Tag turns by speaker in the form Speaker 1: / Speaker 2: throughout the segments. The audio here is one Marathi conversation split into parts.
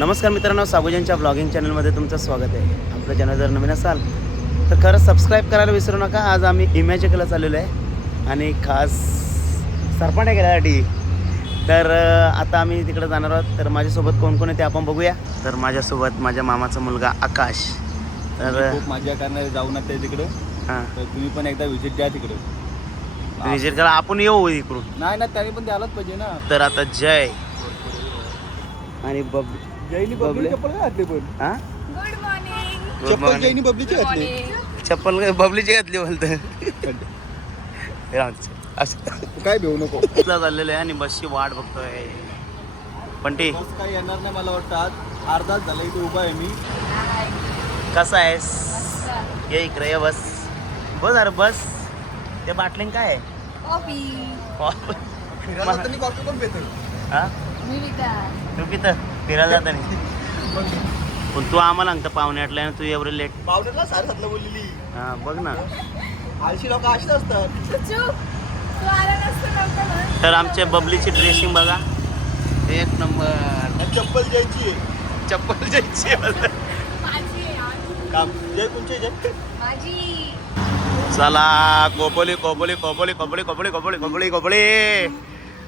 Speaker 1: नमस्कार मित्रांनो साबुजांच्या ब्लॉगिंग चॅनलमध्ये तुमचं स्वागत आहे. आपलं चॅनल जर नवीन असाल तर खरंच सबस्क्राईब करायला विसरू नका. आज आम्ही इमॅजिकला चाललेलो आहे. आणि खास सरपांड्या गेल्यासाठी तर आता आम्ही तिकडे जाणार आहोत. तर माझ्यासोबत कोण कोण आहे ते आपण बघूया. तर माझ्यासोबत माझ्या मामाचा मुलगा आकाश. तर
Speaker 2: मजा करणार जाऊन आता तिकडे.
Speaker 1: हां.
Speaker 2: तर तुम्ही पण एकदा व्हिजिट द्या तिकडे.
Speaker 1: विजिट करा. आपण येऊ इकडून.
Speaker 2: नाही ना त्यांनी पण द्यायलाच पाहिजे ना.
Speaker 1: तर आता जय. आणि बब
Speaker 2: जैनी
Speaker 1: बबले.
Speaker 2: बबली. चप्पल घातली पण?
Speaker 1: हां?
Speaker 3: गुड मॉर्निंग
Speaker 1: Good
Speaker 2: चप्पल
Speaker 1: morning.
Speaker 2: जैनी बबलीची घातली.
Speaker 1: चप्पल काय बबलीची घातली बोलत.
Speaker 2: तू काय भेऊ नको.
Speaker 1: चाललेलं आहे आणि बसची वाट बघतोय. पण ती
Speaker 2: बस काय येणार नाही मला वाटतं आज. अर्धा तास झाला इथे उभा आहे मी.
Speaker 1: कसा आहेस? ये इकडे ये बस. बस अरे बस. ते बाटलीन काय? आहे
Speaker 3: कॉफी.
Speaker 2: फिरायला जाताना कॉफी पण भेटेल
Speaker 1: हा?
Speaker 3: मी विका
Speaker 1: तू किती फिरायला जाता नाही. पण तू आम्हाला सांगता पाहुणे आटल्या आणि तू एवढं लेट
Speaker 2: पावडरला साडे सातला बोललेली.
Speaker 1: हा बघ ना.
Speaker 2: आळशी लोक अशीच असतात.
Speaker 1: तर आमच्या बबलीची ड्रेसिंग बघा. एक नंबर.
Speaker 2: चप्पल जयची
Speaker 1: चप्पल जायची
Speaker 3: माझी आहे यार.
Speaker 2: काम. जय तुमचे जय
Speaker 3: माझी.
Speaker 1: चला कोपोली कोपोली कोपोली कोपोली कोपोली कोपोली कोपोली कोपोली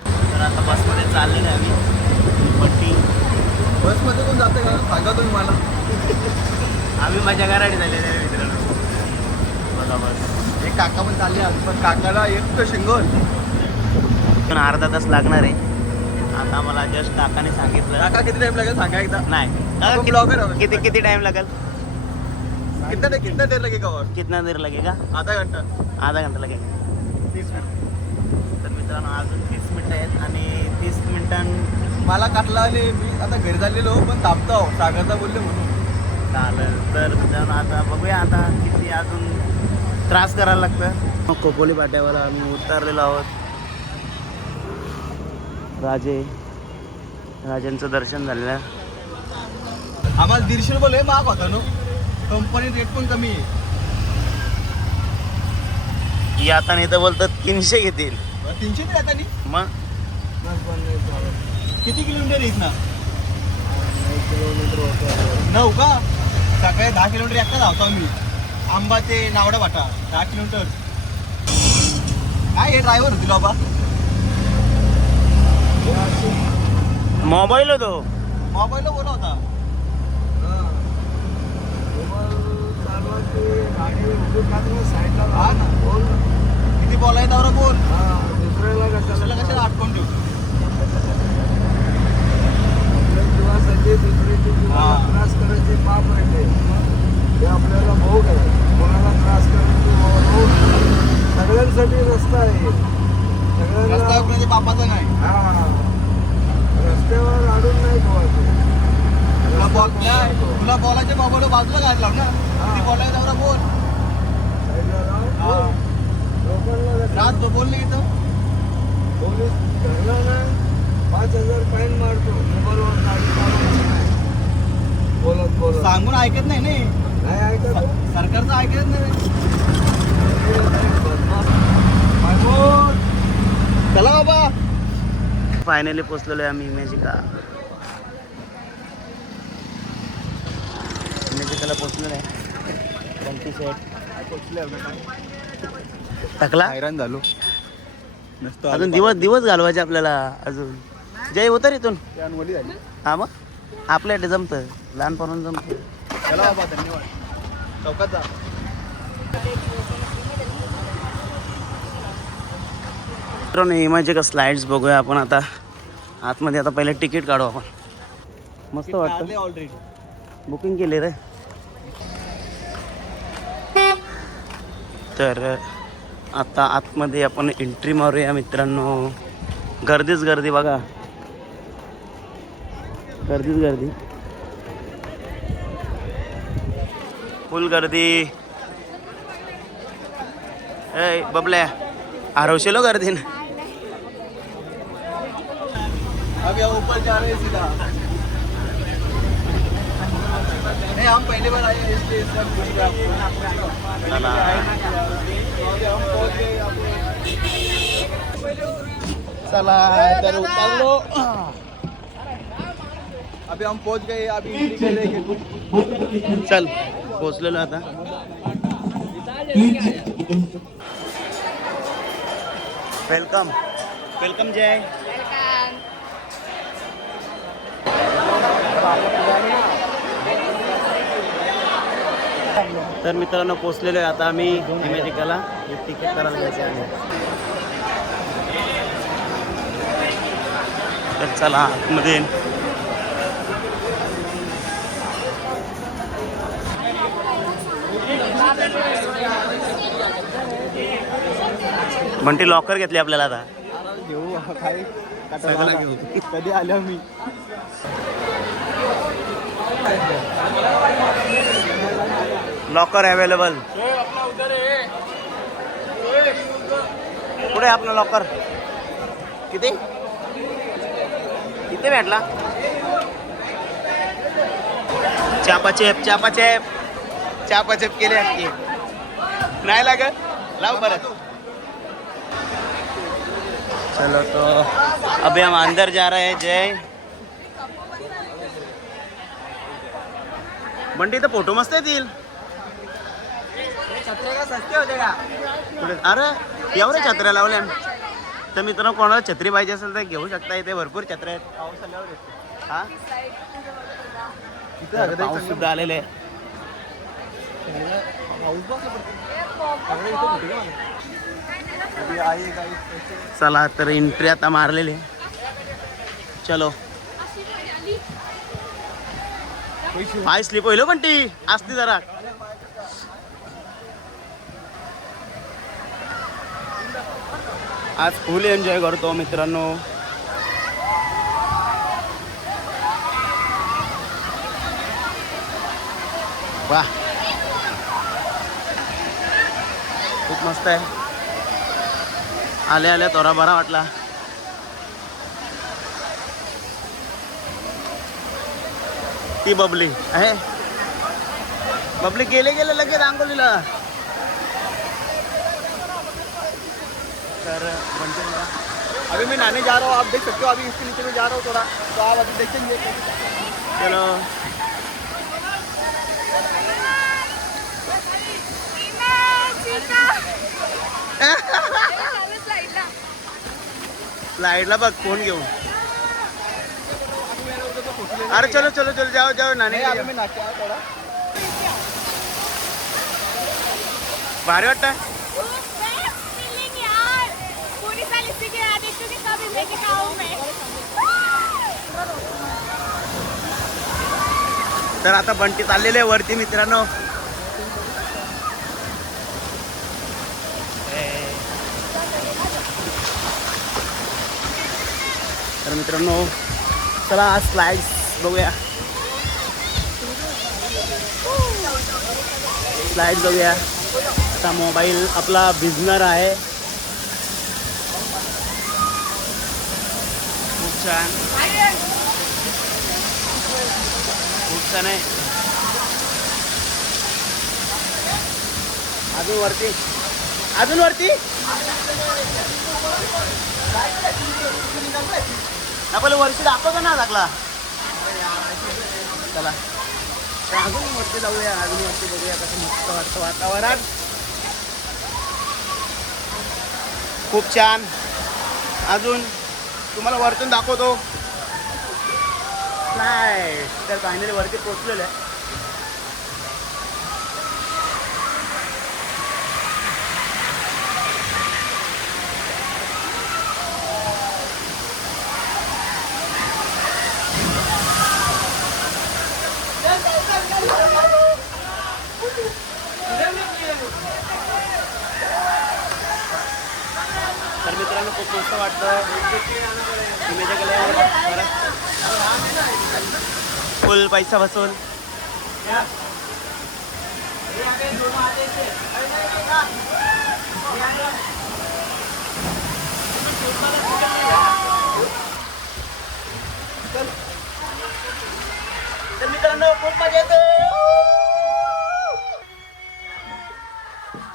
Speaker 1: तर आता बसमध्ये चालले ना आम्ही.
Speaker 2: बसमध्ये कोण जाते का? सांगा तुम्ही मला.
Speaker 1: आम्ही माझ्या घराने झालेले आहे मित्रांनो. बघा बस
Speaker 2: एक काका पण चालले आज पण काकाला एक तर शिंगल.
Speaker 1: पण अर्धा तास लागणार आहे. आता मला जस्ट काकाने सांगितलं.
Speaker 2: काका किती टाइम लागेल? सांगा एकदा.
Speaker 1: नाही. किती-
Speaker 2: आहोत.
Speaker 1: किती किती टाइम लागेल?
Speaker 2: कितना देर कितना देर लगेगा और?
Speaker 1: कितना देर लगेगा?
Speaker 2: आधा घंटा.
Speaker 1: आधा घंटा लगेगा.
Speaker 2: तीस मिनिट.
Speaker 1: तर मित्रांनो अजून तीस मिनटं आहेत आणि तीस मिनिटां
Speaker 2: मला काटला आणि मी आता घरी चाललेलो पण थांबतो सागरचा बोलले म्हणून.
Speaker 1: चालेल तर मित्रांनो आता बघूया आता किती अजून त्रास करायला लागतं कोपोली पाट्यावर आम्ही उतरलेलो आहोत. राजे राजांचं दर्शन झालेलं.
Speaker 2: आम्हाला दीडशे रुपये महाग होता नो? कंपनी रेट पण कमी आहे.
Speaker 1: आता नाही तर बोलतात तीनशे घेतील.
Speaker 2: तीनशे नाही आता नी?
Speaker 1: मग?
Speaker 2: किती किलोमीटर येत ना नऊ का? सकाळी दहा किलोमीटर एकटा धावतो आम्ही. आंबा ते नावडा वाटा दहा किलोमीटर. काय हे ड्रायव्हर होती बाबा?
Speaker 1: मोबाईल होतो.
Speaker 2: मोबाईलला बोला होता. हा. ना. किती बोलायचं नवरा बोल. कशाला कशाला आटकून ठेव? करायचे दुसऱ्याचे कुणाला
Speaker 4: त्रास करायचे पाप राहिले हे आपल्याला भोग आहे. कोणाला त्रास करायचे भोग सगळ्यांसाठी रस्ता आहे. सगळ्यांना
Speaker 2: म्हणजे बापाचा नाही.
Speaker 4: हा. रस्त्यावर अडून नाही पोहायचं.
Speaker 2: तुला बॉलाच्या बाबाला बाजूला काय लाव ना. ती बॉलाच्या जवळ बोल.
Speaker 4: लोकांना
Speaker 2: बोलले इथं.
Speaker 4: पोलीस धरला पाच हजार फाईन मारतो. मोबाईलवर गाडी चालवायची नाही. बोलत बोलत.
Speaker 2: सांगून ऐकत नाही नाही
Speaker 4: नाही ऐकत. हो.
Speaker 2: सरकारचं ऐकत नाही
Speaker 4: मागून.
Speaker 2: चला बाबा.
Speaker 1: फायनली पोचलेलो आहे आम्ही इमेजिका. इमेजिकाला पोचलेलो आहे. बंटी सेट. थकला?
Speaker 2: हैराण झालो. नसतं
Speaker 1: अजून दिवस दिवस घालवायचे आपल्याला. अजून. जय उतर इथून. हा मग? आपल्याकडे जमतं. लहानपणून जमतं.
Speaker 2: चला बाबा धन्यवाद. चौकात जा.
Speaker 1: मित्रांनो इमेजिका स्लाइड्स बघूया आपण आता. आतमध्ये आता पहिले तिकीट काढू आपण. मस्त वाटतं.
Speaker 2: ऑलरेडी
Speaker 1: बुकिंग केली रे. तर आता आतमध्ये आपण एंट्री मारूया मित्रांनो. गर्दीच गर्दी बघा. गर्दीच गर्दी फुल गर्दी ए बबल्या हरवशेलो गर्दीन
Speaker 2: अब यहाँ ऊपर जा रहे हैं सीधा नहीं हम पहली बार आए इसलिए इसका पूछ रहे आपको।
Speaker 1: चला
Speaker 2: अभी हम पहुंच गए यहाँ पे।
Speaker 1: चला तर उतरलो
Speaker 2: अभी हम पहुंच गए अभी
Speaker 1: चल पोचलेलो आता. वेलकम. वेलकम जय.
Speaker 3: वेलकम
Speaker 1: तर मित्रांनो पोचलेलो आहे आता आम्ही इमॅजिकाला हे तिकीट करायला जायचं आहे. तर चला आतमध्ये. म्हणते लॉकर घेतले आपल्याला आता.
Speaker 2: घेऊ काही
Speaker 1: सगळं घेऊ.
Speaker 2: कधी आलो मी?
Speaker 1: लॉकर अवेलेबल कुठे आहे आपलं लॉकर किती? किती भेटला? चापाचेप चापाचेप. चापाचेप केले की नाही लागत? लाव परत. चलो तो अभी हम अंदर जा रहे हैं जय। बंटी तर फोटो मस्त येतील अरे एवढ्या छत्र्या लावल्या। तर मित्रांनो कोणाला छत्री पाहिजे असेल तर घेऊ शकता इथे भरपूर छत्र्या आहेत. हा? पाऊस सुद्धा आलेले आहे. चला तर एंट्री आता मारलेली चलो. पाय स्लिप होईल हो पण ती. असते जरा. आज फुल एन्जॉय करतो मित्रांनो. वा खूप मस्त आहे. आल्या आल्या तोरा बरा वाटला. ती बबली. आहे. बबली गेले गेले लगेच आंघोलीला तर बनते मला.
Speaker 2: अभी मैं नहाने जा रहा हूँ आप देख सकते हो अभी इसके नीचे में जा रहा हूँ थोड़ा। तो आप अभी देखेंगे।
Speaker 1: चलो। स्लाइडला बघ फोन घेऊन. अरे चलो चलो चलो जाओ जाओ
Speaker 2: थोड़ा.
Speaker 1: भारी वाटतं? तर आता बंटी चाललेले आहे वरती मित्रांनो. तर मित्रांनो चला आज स्लाइड्स बघूया. स्लाइड बघूया. आता मोबाईल आपला भिजणार आहे. खूप छान. खूप छान आहे. अजून वरती. अजून वरती? आपल्याला वरती दाखवतो ना लागला? चला. अजून वरती जाऊया अजून वरती बघूया कसं मस्त वाटतं वातावरण. खूप छान. अजून तुम्हाला वरतून दाखवतो. नाही तर फायनली वरती पोचलेलं आहे. तर मित्रांनो खूप मस्त वाटतं फुल पैसा बसून. तर मित्रांनो खूप मजा येते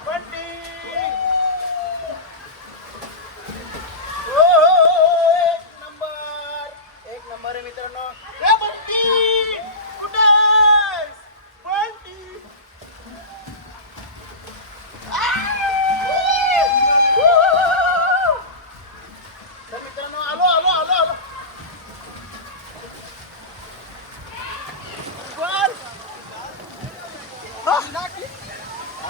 Speaker 1: बंटी! ओ, ओ, ओ, एक नंबर एक नंबर आहे मित्रांनो ए, बंटी! कुठं आहेस? बंटी! आ! तर मित्रांनो आलो आलो आलो आलो वर! हा!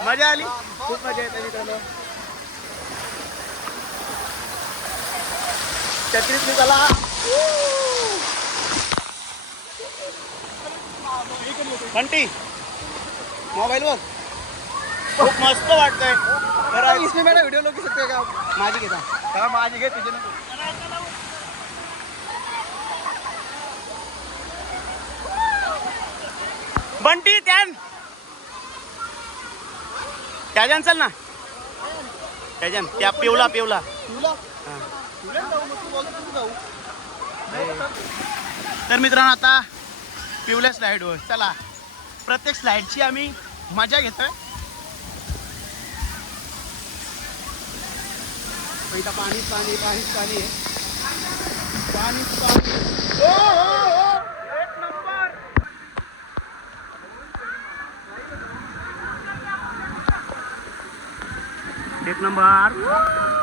Speaker 1: मजा आली खूप मजा येते मित्रांनो छत्रीस निघाला बंटी मोबाईलवर. खूप मस्त वाटतंय. खरं
Speaker 2: इसमें मैंने वीडियो लोग सकते का
Speaker 1: माझी घेता
Speaker 2: हाँ माझी घे तुझे. नको
Speaker 1: बंटी त्यान. त्याच्यान चल ना. त्याच्यान त्या पिवला पिवला. तर मित्रांनो आता पिवल्या स्लाईडवर चला. प्रत्येक स्लाईडची आम्ही मज़ा घेतोय.
Speaker 2: पाणी पाणी पाणी पाणी ओ. एक नंबर.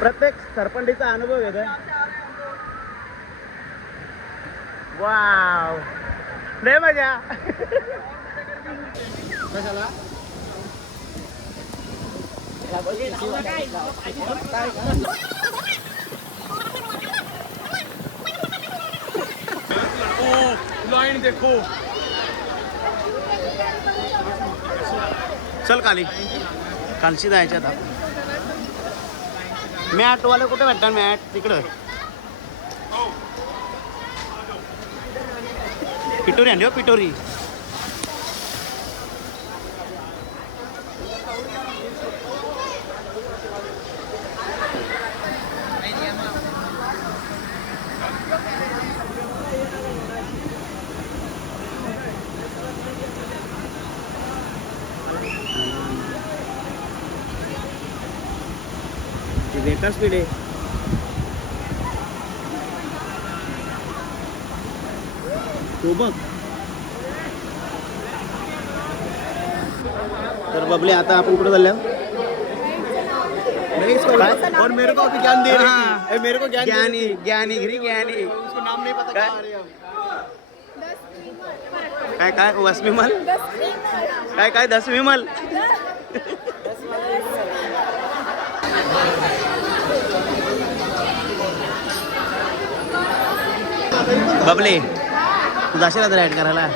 Speaker 1: प्रत्येक सरपंडीचा अनुभव वेगळा वाव. लय मजा.
Speaker 2: कशाला? लाईन देखो
Speaker 1: चल काली कालशी जायच्या आता. मॅटवाले कुठे भेटतात मॅट? तिकडं. पिटोरी आणली हो पिटोरी रेटा स्पीड आहे तो बघ तर बबले आता आपण कुठं चाललो
Speaker 2: नहीं इसको
Speaker 1: काय?
Speaker 2: और मेरे को भी ज्ञान दे रही
Speaker 1: हाँ।
Speaker 2: थी ए, मेरे को ज्ञान दे रही
Speaker 1: ज्ञानी ज्ञानी घरी ज्ञानी
Speaker 2: थी। उसको नाम नहीं पता
Speaker 1: काय?
Speaker 2: कहाँ आ रही है हम।
Speaker 1: काय काय वस विमल काय काय दस विमल बबले तू जाशील आता राईड करायला?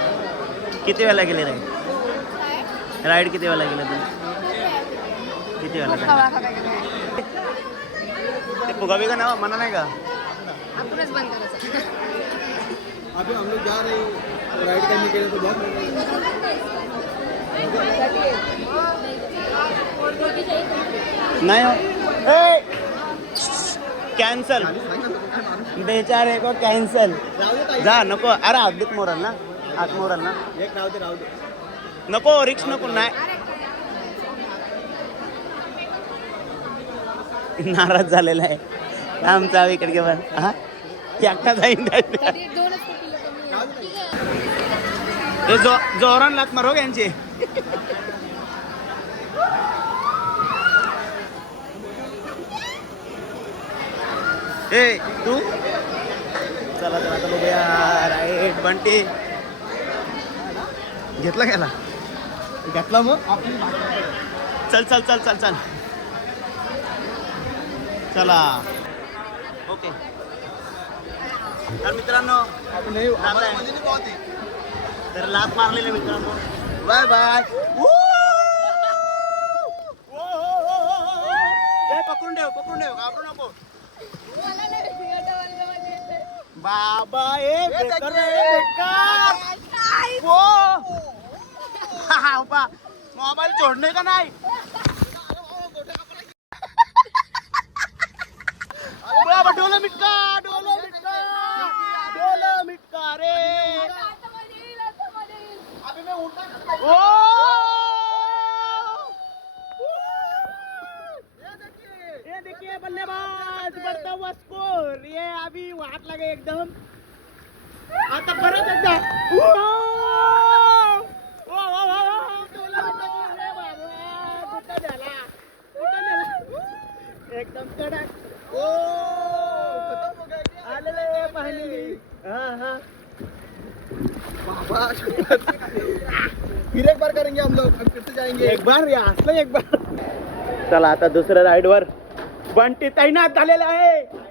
Speaker 1: किती वेळेला गेले राईड राईड किती वेळेला गेले तू? किती वेळेला? ते फुगा बिगा ना म्हणा नाही का?
Speaker 3: आपणच बंद करायचं.
Speaker 2: अभी हम लोग जा रहे हैं राइड करने के लिए तो बहुत मजा आएगा।
Speaker 1: नाही हो कॅन्सल बेचारे को कॅन्सल. जा नको. अरे अद्भुत मोरल ना. आत मोरल ना.
Speaker 2: एक राहू दे राहू दे.
Speaker 1: नको रिक्स नको नाही. नाराज झालेला आहे. आमचा इकडे बरं. हा? एकटा जाईन. हे जो जोरान लात मारो यांचे. ए तू? चला चला आता बघूया राईट बंटी. घेतला गेला
Speaker 2: घेतला मग?
Speaker 1: चल चल चल चल चल. चला. ओके तर मित्रांनो. तर लात मारलेले मित्रांनो. Bye bye. पकडून ठेव पकडून ठेव. घाबरू नको. बाबा ए बेकार रे, बेकार.
Speaker 3: काय?
Speaker 1: ओ. हा, बा. मोबाईल छोडणे का नाही बाबा डोलं मिटका डोलं मिटका डोलं मिटका रे
Speaker 3: आता मजा येईल, आता मजा येईल.
Speaker 1: ओ ये देखिए बल्लेबाज बढ़ता हुआ स्कोर ये अभी वाट लगे एकदम. आता परत एकदा? एकदम कडक. ओ आलेले पाहिलेली हा हा.
Speaker 2: फिर एक बार करेंगे हम लोग. हम फिर से जाएंगे.
Speaker 1: एक बार या असलं एक बार. चला आता दुसऱ्या राईडवर. बंटी तैनात झालेला आहे.